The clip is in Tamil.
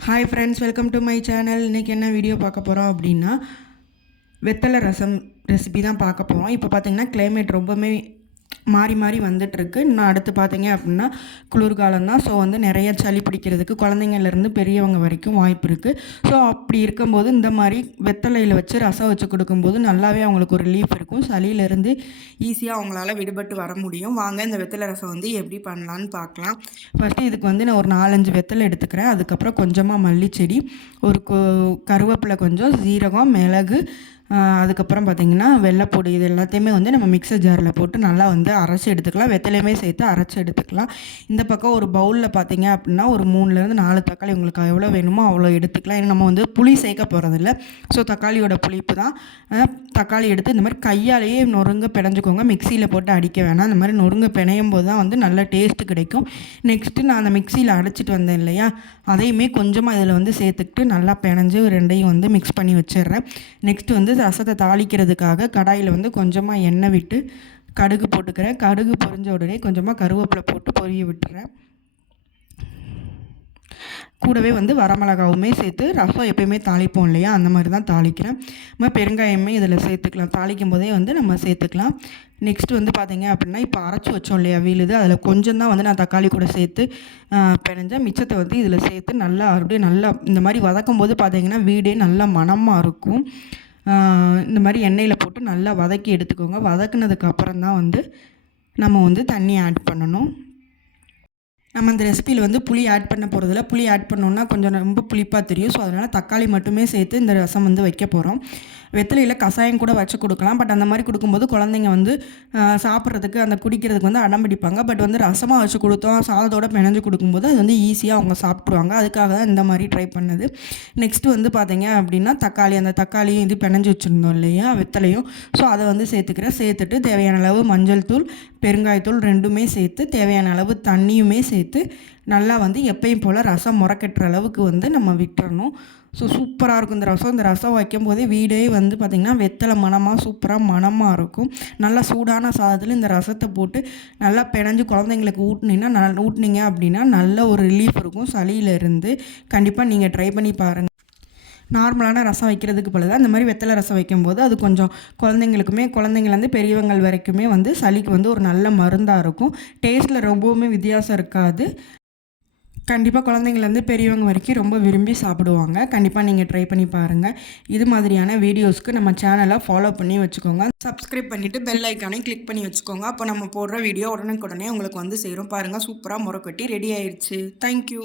Hi friends welcome to my channel இன்றைக்கி என்ன வீடியோ பார்க்க போகிறோம் அப்படின்னா வெத்தலை ரசம் ரெசிபி தான் பார்க்க போகிறோம் இப்போ பார்த்திங்கன்னா கிளைமேட் ரொம்பவுமே மாறி மாறி வந்துட்டுருக்கு. இன்னும் அடுத்து பார்த்தீங்க அப்படின்னா குளிர்காலம் தான் ஸோ வந்து நிறைய சளி பிடிக்கிறதுக்கு குழந்தைங்கள்லேருந்து பெரியவங்க வரைக்கும் வாய்ப்பு இருக்குது ஸோ அப்படி இருக்கும்போது இந்த மாதிரி வெத்தலையில் வச்சு ரசம் வச்சு கொடுக்கும்போது நல்லாவே அவங்களுக்கு ஒரு ரிலீஃப் இருக்கும். சளியிலேருந்து ஈஸியாக அவங்களால விடுபட்டு வர முடியும். வாங்க இந்த வெத்தலை ரசம் வந்து எப்படி பண்ணலான்னு பார்க்கலாம். ஃபஸ்ட்டு இதுக்கு வந்து நான் ஒரு நாலஞ்சு வெத்தலை எடுத்துக்கிறேன். அதுக்கப்புறம் கொஞ்சமாக மல்லிச்செடி ஒரு கருவேப்பிலை கொஞ்சம் சீரகம் மிளகு அதுக்கப்புறம் பார்த்திங்கன்னா வெள்ளைப்பொடி இது எல்லாத்தையுமே வந்து நம்ம மிக்சர் ஜாரில் போட்டு நல்லா வந்து அரைச்சி எடுத்துக்கலாம். வெத்தலையுமே சேர்த்து அரைச்சி எடுத்துக்கலாம். இந்த பக்கம் ஒரு பவுலில் பார்த்திங்க அப்படின்னா ஒரு மூணுலேருந்து நாலு தக்காளி உங்களுக்கு எவ்வளோ வேணுமோ அவ்வளோ எடுத்துக்கலாம். ஏன்னா நம்ம வந்து புளி சேர்க்க போகிறதில்ல ஸோ தக்காளியோட புளிப்பு தான். தக்காளி எடுத்து இந்த மாதிரி கையாலேயே நொறுங்க பிணைஞ்சிக்கோங்க. மிக்சியில் போட்டு அடிக்க வேணாம். இந்த மாதிரி நொறுங்க பிணையும் போது தான் வந்து நல்ல டேஸ்ட்டு கிடைக்கும். நெக்ஸ்ட்டு நான் அந்த மிக்சியில் அடைச்சிட்டு வந்தேன் இல்லையா? அதையுமே கொஞ்சமாக இதில் வந்து சேர்த்துக்கிட்டு நல்லா பிணைஞ்சு ரெண்டையும் வந்து மிக்ஸ் பண்ணி வச்சிடுறேன். நெக்ஸ்ட் வந்து ரசத்தை தாளிக்கிறதுக்காக கடாயில் வந்து கொஞ்சமாக எண்ணெய் விட்டு கடுகு போட்டுக்கிறேன். கடுகு பொரிஞ்ச உடனே கொஞ்சமாக கருவேப்பிலை போட்டு பொரிய விட்டுறேன். கூடவே வந்து வரமிளகாவுமே சேர்த்து ரசம் எப்பயுமே தாளிப்போம் இல்லையா? அந்த மாதிரி தான் தாளிக்கிறேன். நம்ம பெருங்காயமே இதில் சேர்த்துக்கலாம். தாளிக்கும் போதே வந்து நம்ம சேர்த்துக்கலாம். நெக்ஸ்ட் வந்து பார்த்திங்க அப்படின்னா இப்போ அரைச்சி வச்சோம் இல்லையா வீழுது அதில் கொஞ்சம் தான் வந்து நான் தக்காளி கூட சேர்த்து பிணைஞ்சேன். மிச்சத்தை வந்து இதில் சேர்த்து நல்லா அப்படியே நல்லா இந்த மாதிரி வதக்கும் போது பார்த்திங்கன்னா வீடே நல்லா மணமாக இருக்கும். இந்த மாதிரி எண்ணெயில் போட்டு நல்லா வதக்கி எடுத்துக்கோங்க. வதக்குனதுக்கு அப்புறம் தான் வந்து நம்ம வந்து தண்ணி ஆட் பண்ணணும். நம்ம அந்த ரெசிபியில் வந்து புளி ஆட் பண்ண போகிறதில்ல புளி ஆட் பண்ணோன்னா கொஞ்சம் ரொம்ப புளிப்பாக தெரியும். ஸோ அதனால் தக்காளி மட்டுமே சேர்த்து இந்த ரசம் வந்து வைக்க போகிறோம் வெத்தலையில் கஷாயம் கூட வச்சு கொடுக்கலாம். பட் அந்த மாதிரி கொடுக்கும்போது குழந்தைங்க வந்து சாப்பிட்றதுக்கு அந்த குடிக்கிறதுக்கு வந்து அடம் பிடிப்பாங்க. பட் வந்து ரசமாக வச்சு கொடுத்தோம் சாதத்தோட பிணைஞ்சு கொடுக்கும்போது அது வந்து ஈஸியாக அவங்க சாப்பிட்ருவாங்க அதுக்காக தான் இந்த மாதிரி ட்ரை பண்ணது. நெக்ஸ்ட்டு வந்து பார்த்தீங்க அப்படின்னா தக்காளி. அந்த தக்காளியும் இது பிணைஞ்சு வச்சுருந்தோம் இல்லையா? வெத்தலையும். ஸோ அதை வந்து சேர்த்துக்கிறேன். சேர்த்துட்டு தேவையான அளவு மஞ்சள் தூள் பெருங்காயத்தூள் ரெண்டுமே சேர்த்து தேவையான அளவு தண்ணியுமே சேர்த்து நல்லா வந்து எப்பயும் போல் ரசம் முறக்கட்டுற அளவுக்கு வந்து நம்ம விட்டுறணும். ஸோ சூப்பராக இருக்கும். இந்த ரசம் இந்த ரசம் வைக்கும் போதே வீடே வந்து பார்த்திங்கன்னா வெத்தலை மணமாக சூப்பராக மணமாக இருக்கும். நல்லா சூடான சாதத்தில் இந்த ரசத்தை போட்டு நல்லா பிணைஞ்சு குழந்தைங்களுக்கு ஊட்டினீங்கன்னா நல் ஊட்டினீங்க அப்படின்னா நல்ல ஒரு ரிலீஃப் இருக்கும். சளியிலேருந்து. கண்டிப்பாக நீங்கள் ட்ரை பண்ணி பாருங்கள் நார்மலான ரசம் வைக்கிறதுக்கு பொழுது தான் மாதிரி வெத்தலை ரசம் வைக்கும்போது அது கொஞ்சம் குழந்தைங்களுக்குமே குழந்தைங்கலேருந்து பெரியவங்கள் வரைக்குமே வந்து சளிக்கு வந்து ஒரு நல்ல மருந்தாக இருக்கும். டேஸ்ட்டில் ரொம்பவுமே வித்தியாசம் இருக்காது. கண்டிப்பாக குழந்தைங்கலேருந்து பெரியவங்க வரைக்கும் ரொம்ப விரும்பி சாப்பிடுவாங்க. கண்டிப்பாக நீங்கள் ட்ரை பண்ணி பாருங்கள் இது மாதிரியான வீடியோஸ்க்கு நம்ம சேனலை ஃபாலோ பண்ணி வச்சுக்கோங்க. சப்ஸ்கிரைப் பண்ணிவிட்டு பெல் ஐக்கானே கிளிக் பண்ணி வச்சுக்கோங்க. அப்போ நம்ம போடுற வீடியோ உடனுக்குடனே உங்களுக்கு வந்து சேரும். பாருங்கள் சூப்பராக முறைக்கட்டி ரெடி ஆயிடுச்சு தேங்க்யூ